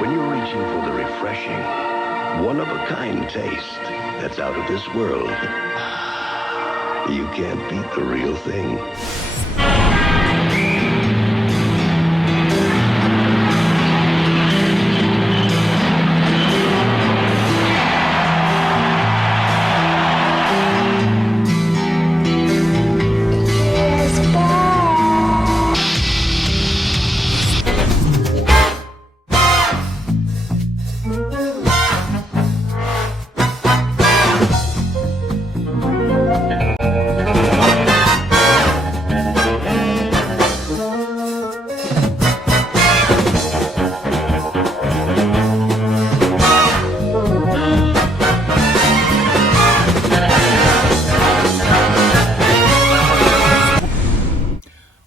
When you're reaching for the refreshing, one-of-a-kind taste that's out of this world, you can't beat the real thing.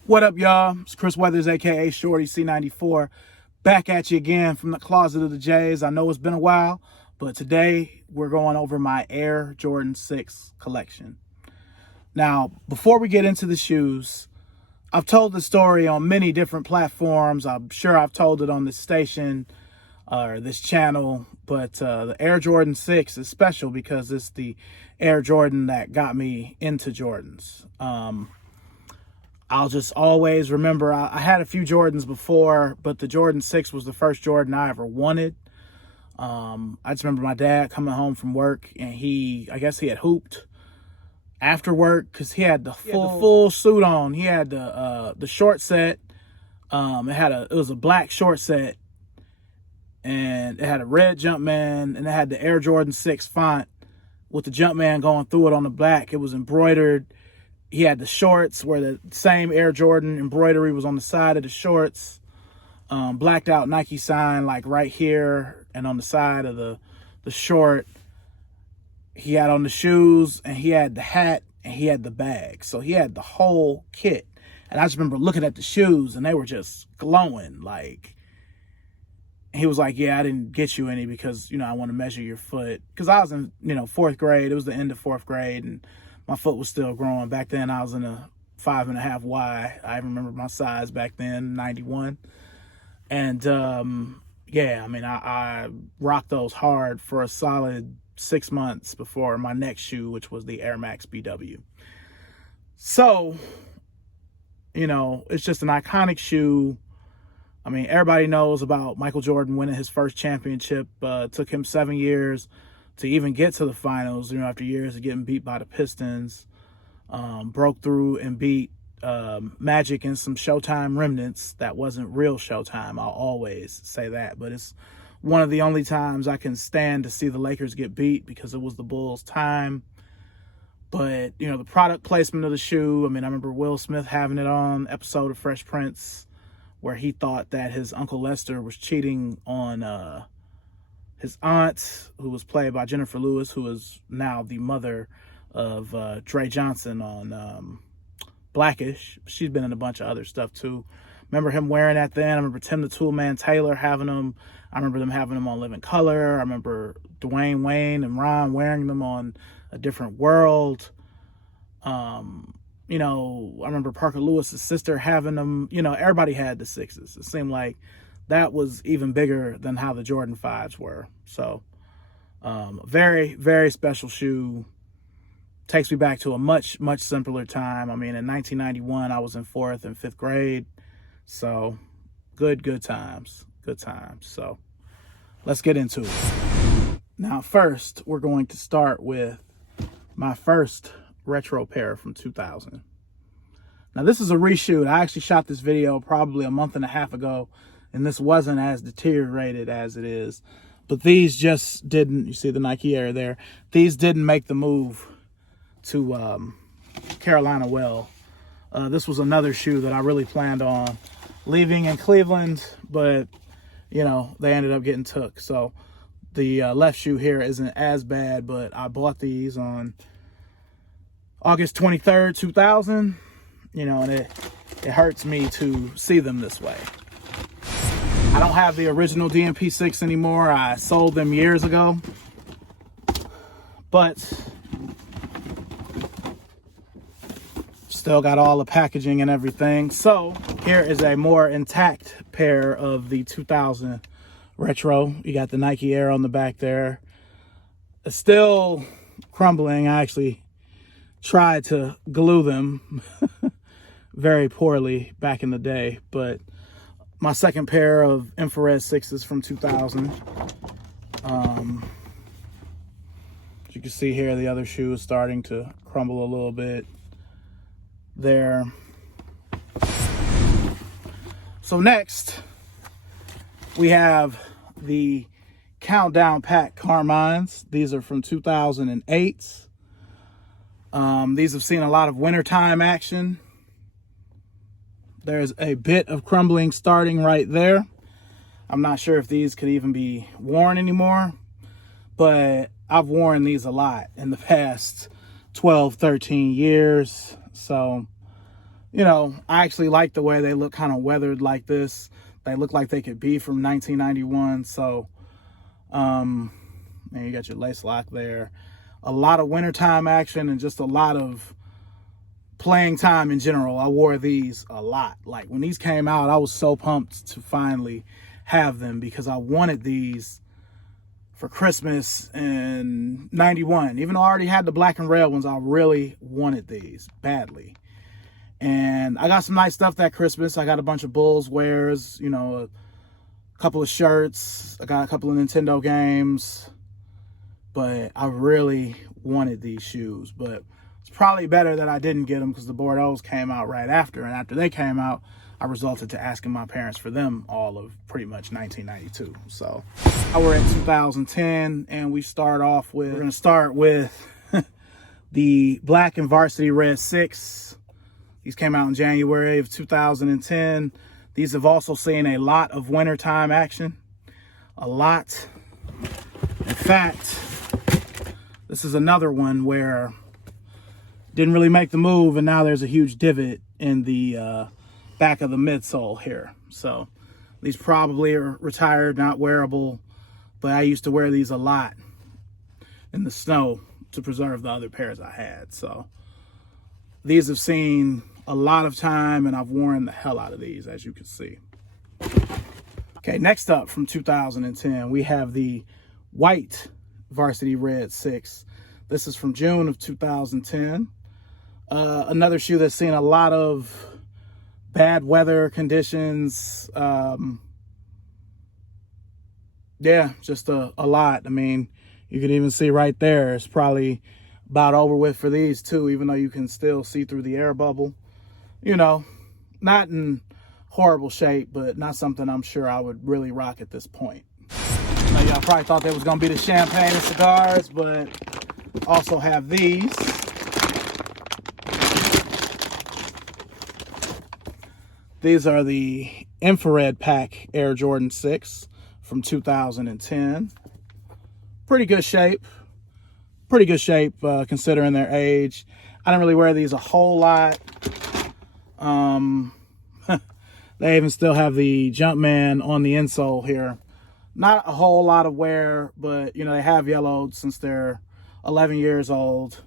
What up, y'all? It's Chris Weathers, aka ShortyC94, back at you again from the closet of the J's. I know it's been a while, but today we're going over my Air Jordan 6 collection. Now, before we get into the shoes, I've told the story on many different platforms. I'm sure I've told it on this station or this channel, but the Air Jordan 6 is special because it's the Air Jordan that got me into Jordans. I'll just always remember, I had a few Jordans before, but the Jordan 6 was the first Jordan I ever wanted. I just remember my dad coming home from work, and I guess he had hooped after work because he had the full suit on. He had the short set. It was a black short set, and it had a red Jumpman, and it had the Air Jordan 6 font with the Jumpman going through it on the back. It was embroidered. He had the shorts where the same Air Jordan embroidery was on the side of the shorts. Blacked out Nike sign like right here and on the side of the short. He had on the shoes, and he had the hat, and he had the bag. So he had the whole kit. And I just remember looking at the shoes, and they were just glowing. Like, he was like, yeah, I didn't get you any because, I want to measure your foot. Because I was in, 4th grade. It was the end of 4th grade, and my foot was still growing. Back then, I was in a 5.5 Y. I remember my size back then, 91. And, yeah, I rocked those hard for a solid 6 months before my next shoe, which was the Air Max BW. So, it's just an iconic shoe. Everybody knows about Michael Jordan winning his first championship. Took him 7 years to even get to the finals, after years of getting beat by the Pistons. Broke through and beat Magic and some Showtime remnants. That wasn't real Showtime, I'll always say that. But it's one of the only times I can stand to see the Lakers get beat because it was the Bulls' time. But, the product placement of the shoe, I remember Will Smith having it on episode of Fresh Prince where he thought that his Uncle Lester was cheating on his aunt, who was played by Jennifer Lewis, who is now the mother of Dre Johnson on Blackish. She's been in a bunch of other stuff too. Remember him wearing that then. I remember Tim the Toolman Taylor having them. I remember them having them on Living Color. I remember Dwayne Wayne and Ron wearing them on A Different World. I remember Parker Lewis's sister having them. Everybody had the 6s. It seemed like that was even bigger than how the Jordan 5s were. So, very, very special shoe. Takes me back to a much, much simpler time. In 1991, I was in 4th and 5th grade. So, good times. Good times. So, let's get into it. Now, first, we're going to start with my first retro pair from 2000. Now, this is a reshoot. I actually shot this video probably a month and a half ago, and this wasn't as deteriorated as it is. But these just didn't, you see the Nike Air there, these didn't make the move to Carolina well. This was another shoe that I really planned on leaving in Cleveland, but, they ended up getting took. So the left shoe here isn't as bad, but I bought these on August 23rd, 2000, and it hurts me to see them this way. I don't have the original DMP6 anymore. I sold them years ago. But still got all the packaging and everything. So here is a more intact pair of the 2000 retro. You got the Nike Air on the back there. It's still crumbling. I actually tried to glue them very poorly back in the day, but my second pair of infrared 6s from 2000. As you can see here, the other shoe is starting to crumble a little bit there. So next, we have the Countdown Pack Carmines. These are from 2008. These have seen a lot of wintertime action. There's a bit of crumbling starting right there. I'm not sure if these could even be worn anymore, but I've worn these a lot in the past 12, 13 years. So, you know, I actually like the way they look kind of weathered like this. They look like they could be from 1991. So, and you got your lace lock there. A lot of wintertime action and just a lot of playing time in general. I wore these a lot. Like when these came out, I was so pumped to finally have them because I wanted these for Christmas in 91. Even though I already had the black and red ones, I really wanted these badly. And I got some nice stuff that Christmas. I got a bunch of Bulls wares, you know, a couple of shirts. I got a couple of Nintendo games. But I really wanted these shoes. But it's probably better that I didn't get them because the Bordeaux's came out right after. And after they came out, I resulted to asking my parents for them all of pretty much 1992. So we're in 2010, and we start off with, we're going to start with the black and varsity red 6. These came out in January of 2010. These have also seen a lot of wintertime action. A lot. In fact, this is another one where didn't really make the move, and now there's a huge divot in the back of the midsole here. So these probably are retired, not wearable, but I used to wear these a lot in the snow to preserve the other pairs I had. So these have seen a lot of time, and I've worn the hell out of these, as you can see. Okay, next up from 2010, we have the white varsity red 6. This is from June of 2010. Another shoe that's seen a lot of bad weather conditions. Yeah, just a lot. I mean, you can even see right there, it's probably about over with for these too, even though you can still see through the air bubble. You know, not in horrible shape, but not something I'm sure I would really rock at this point. Now, y'all probably thought they was gonna be the champagne and cigars, but also have these. These are the infrared pack Air Jordan 6 from 2010. Pretty good shape. Pretty good shape considering their age. I didn't really wear these a whole lot. They even still have the Jumpman on the insole here. Not a whole lot of wear, but you know, they have yellowed since they're 11 years old.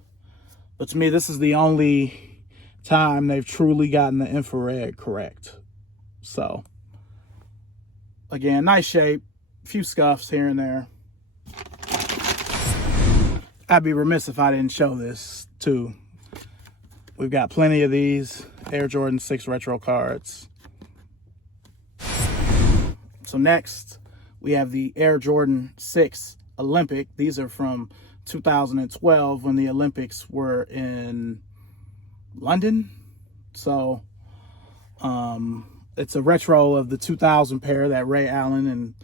But to me, this is the only time they've truly gotten the infrared correct. So again, nice shape, a few scuffs here and there. I'd be remiss if I didn't show this too. We've got plenty of these Air Jordan 6 retro cards. So next, we have the Air Jordan 6 Olympic. These are from 2012 when the Olympics were in London. So it's a retro of the 2000 pair that Ray Allen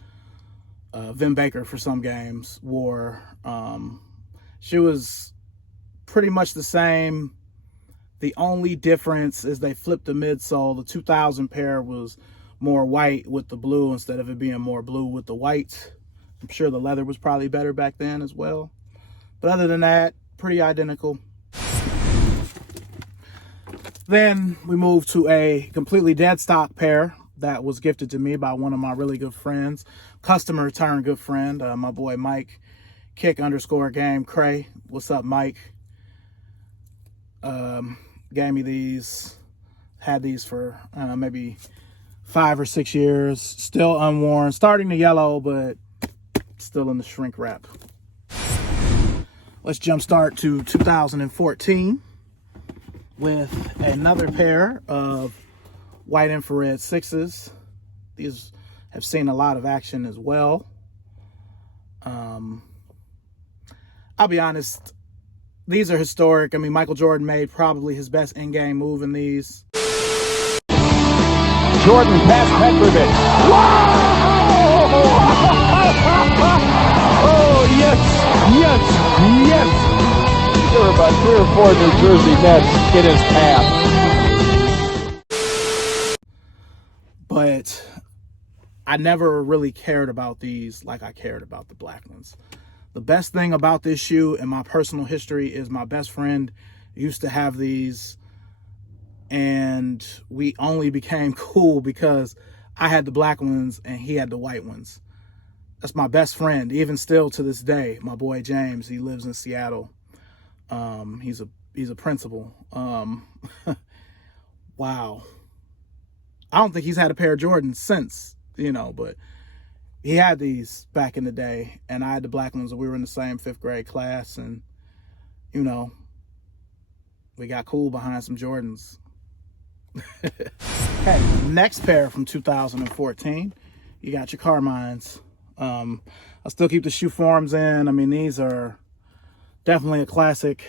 and Vin Baker for some games wore. She was pretty much the same. The only difference is they flipped the midsole. The 2000 pair was more white with the blue instead of it being more blue with the white. I'm sure the leather was probably better back then as well. But other than that, pretty identical. Then we moved to a completely dead stock pair that was gifted to me by one of my really good friends, customer turned good friend, my boy Mike, Kick_game Cray. What's up, Mike? Gave me these, had these for maybe 5 or 6 years, still unworn, starting to yellow, but still in the shrink wrap. Let's jumpstart to 2014 with another pair of white infrared 6s. These have seen a lot of action as well. I'll be honest, these are historic. I mean, Michael Jordan made probably his best in-game move in these. Jordan past Petrovic. Whoa! Oh, yes, yes, yes. There were about 3 or 4 New Jersey Nets in his path. But I never really cared about these like I cared about the black ones. The best thing about this shoe in my personal history is my best friend used to have these, and we only became cool because I had the black ones and he had the white ones. That's my best friend, even still to this day. My boy James, he lives in Seattle. He's a principal. Wow. I don't think he's had a pair of Jordans since, but he had these back in the day, and I had the black ones, and we were in the same 5th grade class, and, we got cool behind some Jordans. Okay, next pair from 2014, you got your Carmines. I still keep the shoe forms in. I mean, these are definitely a classic.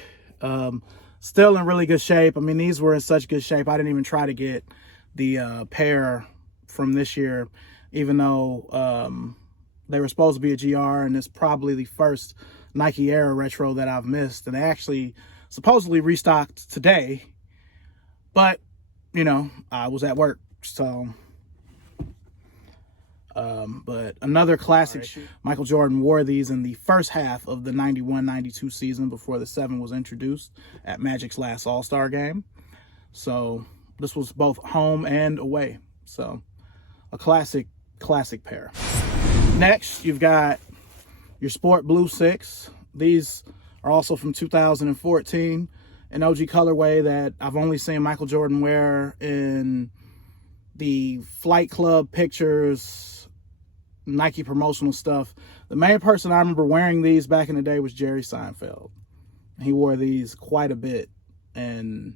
Still in really good shape. I mean, these were in such good shape, I didn't even try to get the pair from this year, even though they were supposed to be a GR, and it's probably the first Nike Era retro that I've missed. And they actually supposedly restocked today, but I was at work, so. But another classic shoe. Michael Jordan wore these in the first half of the 91-92 season before the 7 was introduced at Magic's last All-Star game. So this was both home and away. So a classic pair. Next, you've got your Sport Blue 6. These are also from 2014. An OG colorway that I've only seen Michael Jordan wear in the Flight Club pictures, Nike promotional stuff. The main person I remember wearing these back in the day was Jerry Seinfeld. He wore these quite a bit in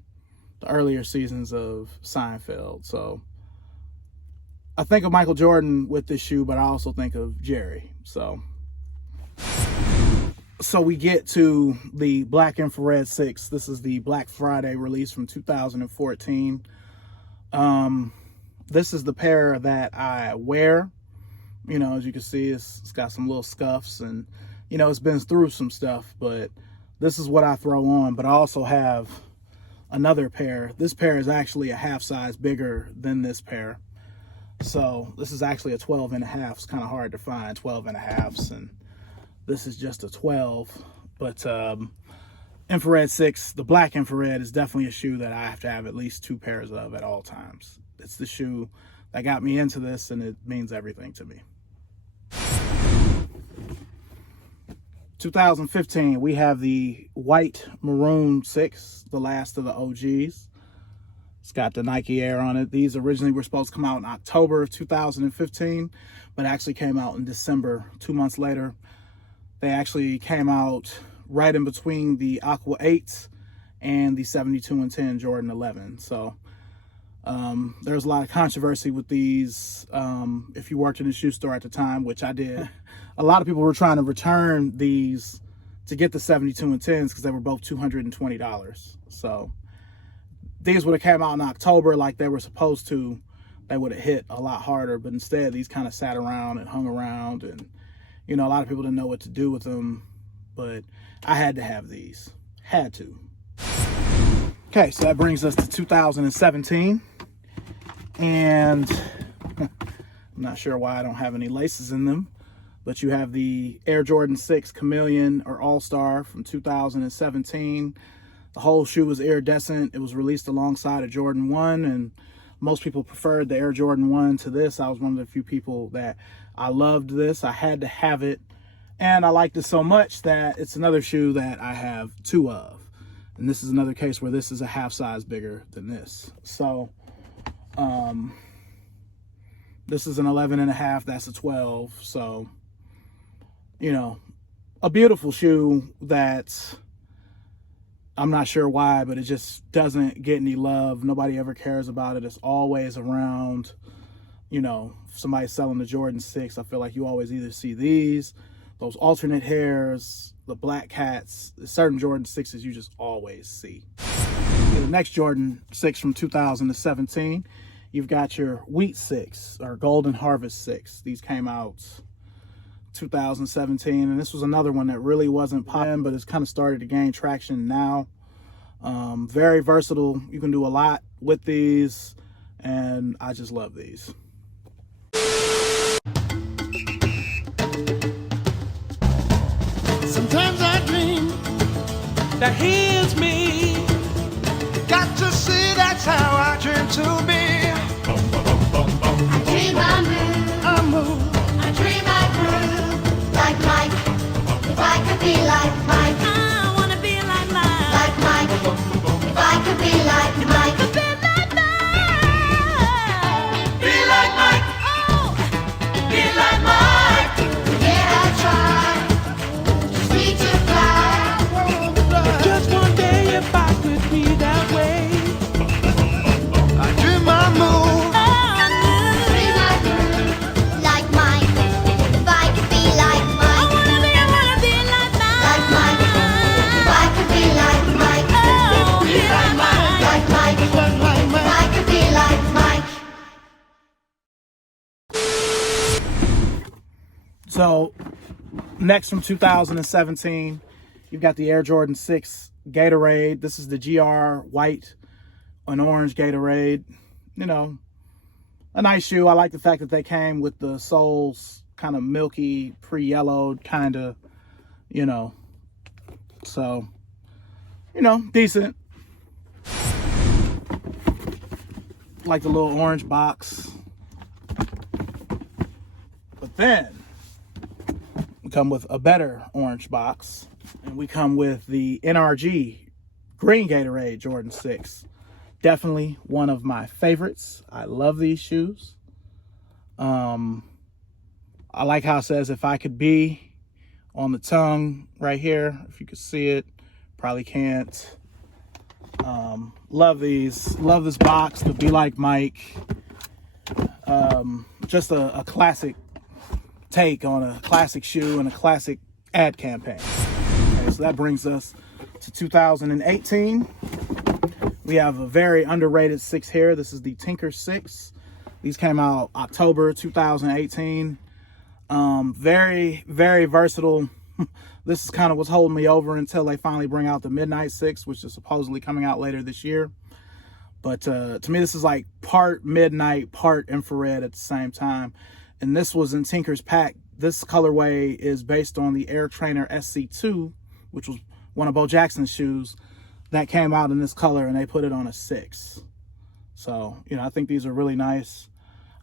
the earlier seasons of Seinfeld. So I think of Michael Jordan with this shoe, but I also think of Jerry. So we get to the Black Infrared 6. This is the Black Friday release from 2014. This is the pair that I wear. As you can see, it's got some little scuffs, and it's been through some stuff, but this is what I throw on. But I also have another pair. This pair is actually a half size bigger than this pair. So this is actually a 12.5. It's kind of hard to find 12.5s, and this is just a 12. But Infrared 6, the Black Infrared, is definitely a shoe that I have to have at least 2 pairs of at all times. It's the shoe that got me into this, and it means everything to me. 2015, we have the white maroon 6, the last of the OGs. It's got the Nike Air on it. These originally were supposed to come out in October of 2015, but actually came out in December, 2 months later. They actually came out right in between the Aqua 8s and the 72 and 10 Jordan 11. So there's a lot of controversy with these. If you worked in a shoe store at the time, which I did, a lot of people were trying to return these to get the 72 and 10s because they were both $220. So these would have came out in October like they were supposed to. They would have hit a lot harder, but instead these kind of sat around and hung around, and a lot of people didn't know what to do with them, but I had to have these. Had to. Okay, so that brings us to 2017, and I'm not sure why I don't have any laces in them, but you have the Air Jordan 6 Chameleon or All-Star from 2017. The whole shoe was iridescent. It was released alongside a Jordan 1, and most people preferred the Air Jordan 1 to this. I was one of the few people that I loved this. I had to have it, and I liked it so much that it's another shoe that I have 2 of. And this is another case where this is a half size bigger than this. So This is an 11.5. That's a 12. So, you know, a beautiful shoe that I'm not sure why, but it just doesn't get any love. Nobody ever cares about it. It's always around. You know, if somebody's selling the Jordan 6, I feel like you always either see these, those alternate hairs, the black cats, certain Jordan 6s you just always see. The next Jordan 6 from 2017, you've got your Wheat 6 or Golden Harvest 6. These came out 2017, and this was another one that really wasn't popping, but it's kind of started to gain traction now. Very versatile. You can do a lot with these, and I just love these. Sometimes I dream that here's me. Got to see, that's how I dream to be. I dream I move, I move, I dream I groove, like Mike. If I could be like Mike, I wanna be like mine. like Mike. If I could be like Mike, Be like mine. be like Mike, Oh, be like Mike. yeah I try, just need to fly. Just one day if I could be that way. I dream I move, Dream I groove, like Mike. If I could be like Mike, I wanna be like like mine. Mike. If I could be like Mike, Oh, be like mine. like Mike. like Mike, If I could be like Mike. So, next from 2017, you've got the Air Jordan 6 Gatorade. This is the GR white and orange Gatorade. You know, a nice shoe. I like the fact that they came with the soles kind of milky, pre-yellowed, kind of, you know. So, you know, decent. Like the little orange box. But then we come with a better orange box, and we come with the NRG green Gatorade Jordan 6. Definitely one of my favorites. I love these shoes. I like how it says "if I could be" on the tongue right here. If you could see it, probably can't. Love these. Love this box. The Be Like Mike. Just a classic take on a classic shoe and a classic ad campaign. Okay, so that brings us to 2018. We have a very underrated 6 here. This is the Tinker 6. These came out October 2018. Very, very versatile. This is kind of what's holding me over until they finally bring out the Midnight 6, which is supposedly coming out later this year. But to me, this is like part midnight, part infrared at the same time. And this was in Tinker's pack. This colorway is based on the Air Trainer SC2, which was one of Bo Jackson's shoes that came out in this color, and they put it on a 6. So, you know, I think these are really nice.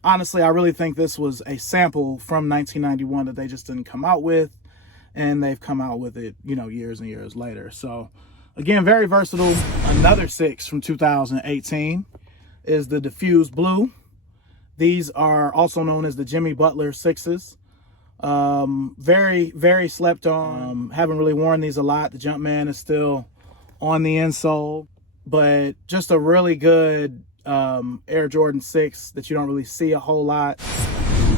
Honestly, I really think this was a sample from 1991 that they just didn't come out with, and they've come out with it, you know, years and years later. So, again, very versatile. Another 6 from 2018 is the Diffuse Blue. These are also known as the Jimmy Butler 6s. Very, very slept on. Haven't really worn these a lot. The Jumpman is still on the insole, but just a really good Air Jordan 6 that you don't really see a whole lot.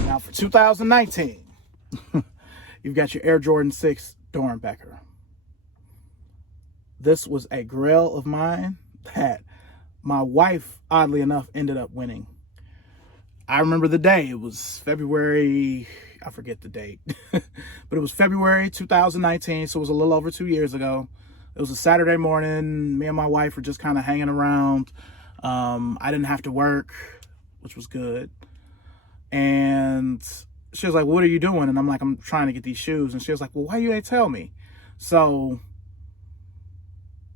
Now for 2019, you've got your Air Jordan 6 Dornbecker. This was a grail of mine that my wife, oddly enough, ended up winning. I remember the day. It was February, I forget the date, but it was February 2019, so it was a little over 2 years ago. It was a Saturday morning. Me and my wife were just kind of hanging around. I didn't have to work, which was good. And she was like, "What are you doing?" And I'm like, "I'm trying to get these shoes." And she was like, "Well, why you ain't tell me?" So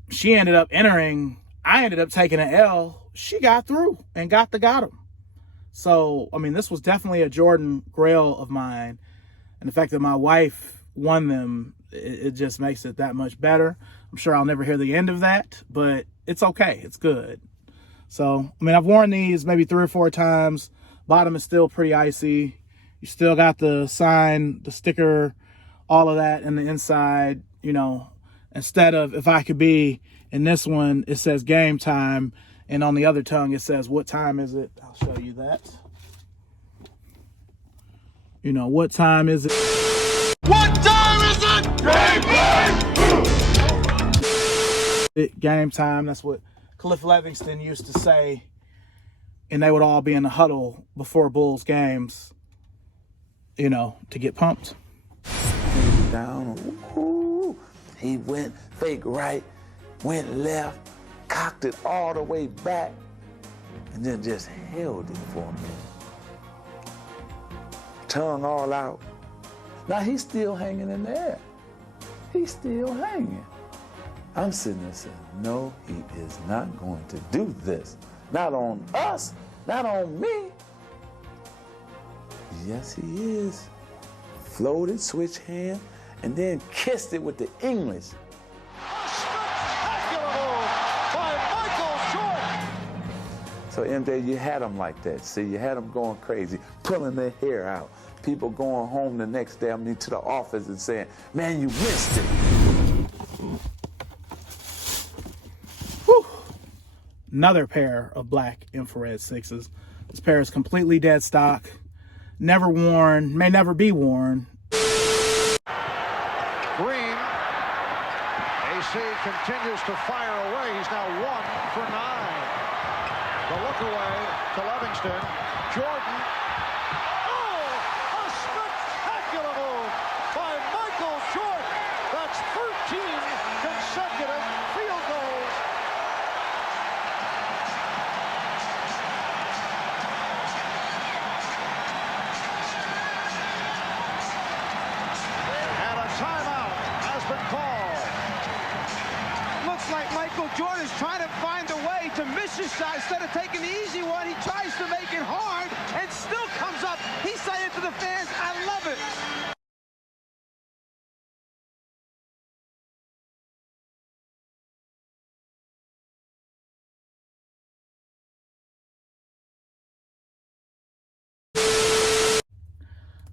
she ended up entering. I ended up taking an L. She got through and got them. So, I mean, this was definitely a Jordan grail of mine. And the fact that my wife won them, it just makes it that much better. I'm sure I'll never hear the end of that, but it's okay. It's good. So, I mean, I've worn these maybe 3 or 4 times. Bottom is still pretty icy. You still got the sign, the sticker, all of that in the inside. You know, instead of If I Could Be, in this one it says game time, and on the other tongue it says what time is it. I'll show you that. You know, what time is it? What time is it? Game time. That's what Cliff Livingston used to say, and they would all be in the huddle before Bulls games, you know, to get pumped. Down, ooh, he went fake right, went left, cocked it all the way back, and then just held it for a minute. Tongue all out. Now he's still hanging in there. He's still hanging. I'm sitting there saying, no, he is not going to do this. Not on us, not on me. Yes, he is. Floated, switch hand, and then kissed it with the English. So MJ, you had them like that. See, you had them going crazy, pulling their hair out. People going home the next day, to the office and saying, man, you missed it. Whew. Another pair of black infrared 6s. This pair is completely dead stock, never worn, may never be worn. Green. AC continues to fire away. He's now 1 for 9. The look away to Livingston. Jordan. Oh, a spectacular move by Michael Jordan. That's 13 consecutive field goals. And a timeout has been called. Looks like Michael Jordan's trying to find a way to miss his shot. Instead of taking the easy one, he tries to make it hard and still comes up. He's saying to the fans, I love it.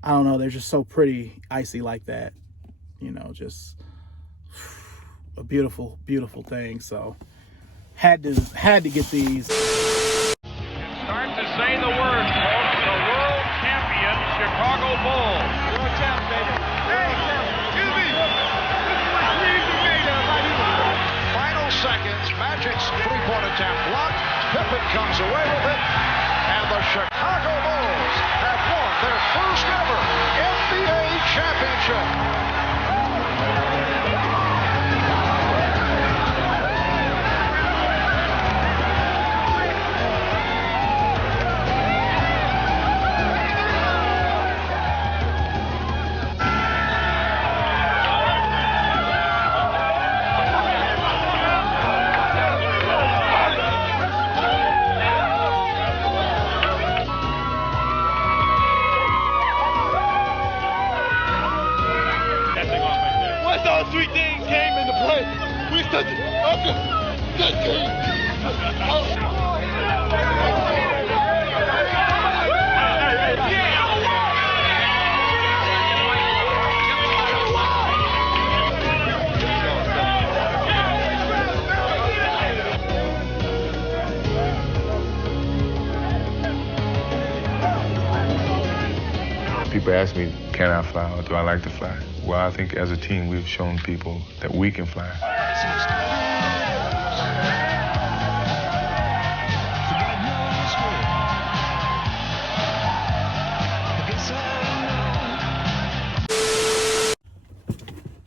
I don't know, they're just so pretty icy like that. You know, just a beautiful, beautiful thing. So had to get these. Start to say the words, folks. The world champion Chicago Bulls. World champ, baby. Hey, excuse me. Final seconds. Magic's three-point attempt blocked. Pippen comes away with it. And the Chicago Bulls have won their first ever NBA championship. Those three things came into play. We stood good team. People ask me, can I fly or do I like to fly? Well, I think as a team, we've shown people that we can fly.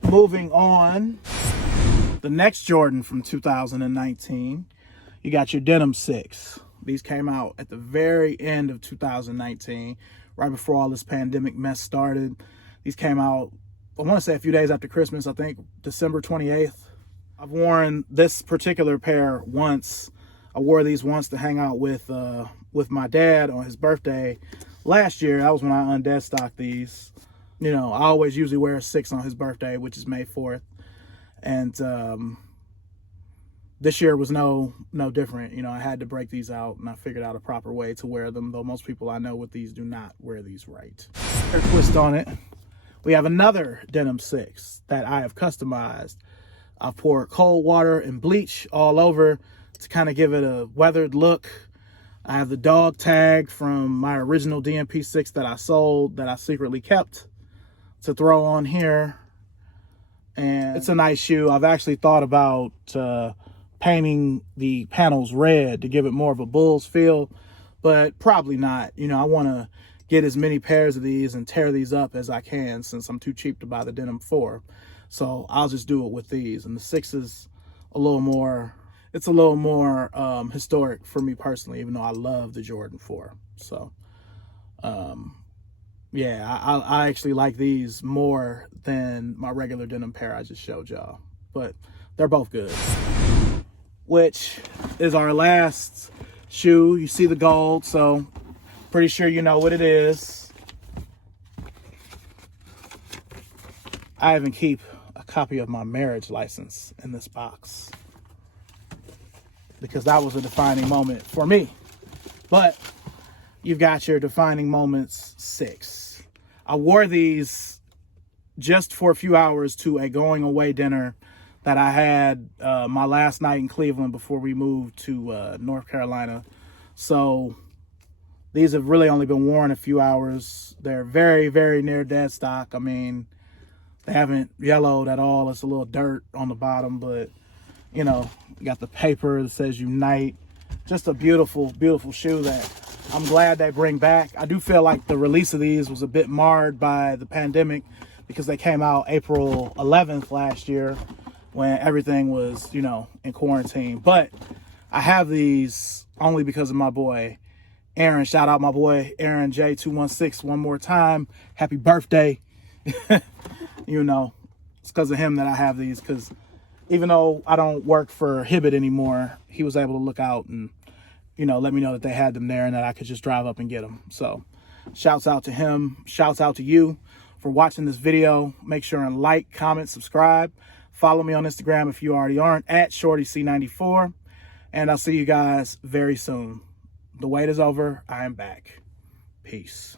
Moving on, the next Jordan from 2019, you got your Denim 6. These came out at the very end of 2019, right before all this pandemic mess started. These came out, I want to say a few days after Christmas, I think December 28th. I've worn this particular pair once. I wore these once to hang out with my dad on his birthday last year. That was when I undead stocked these. You know, I always usually wear a 6 on his birthday, which is May 4th. And this year was no different. You know, I had to break these out, and I figured out a proper way to wear them, though most people I know with these do not wear these right. A twist on it. We have another Denim 6 that I have customized. I've poured cold water and bleach all over to kind of give it a weathered look. I have the dog tag from my original DMP 6 that I sold, that I secretly kept, to throw on here. And it's a nice shoe. I've actually thought about painting the panels red to give it more of a Bulls feel, but probably not. You know, I want to get as many pairs of these and tear these up as I can, since I'm too cheap to buy the Denim 4. So I'll just do it with these. And the 6 is a little more, it's a little more historic for me personally, even though I love the Jordan 4. So yeah, I actually like these more than my regular denim pair I just showed y'all, but they're both good. Which is our last shoe. You see the gold, so pretty sure you know what it is. I even keep a copy of my marriage license in this box, because that was a defining moment for me. But you've got your defining moments 6. I wore these just for a few hours to a going away dinner that I had my last night in Cleveland before we moved to North Carolina. So these have really only been worn a few hours. They're very, very near dead stock. I mean, they haven't yellowed at all. It's a little dirt on the bottom, but you know, you got the paper that says Unite. Just a beautiful, beautiful shoe that I'm glad they bring back. I do feel like the release of these was a bit marred by the pandemic, because they came out April 11th last year when everything was, you know, in quarantine. But I have these only because of my boy Aaron. Shout out my boy Aaron J216 one more time. Happy birthday. You know, it's because of him that I have these, because even though I don't work for Hibbett anymore, he was able to look out and, you know, let me know that they had them there and that I could just drive up and get them. So shouts out to him. Shouts out to you for watching this video. Make sure and like, comment, subscribe. Follow me on Instagram if you already aren't, at ShortyC94. And I'll see you guys very soon. The wait is over. I am back. Peace.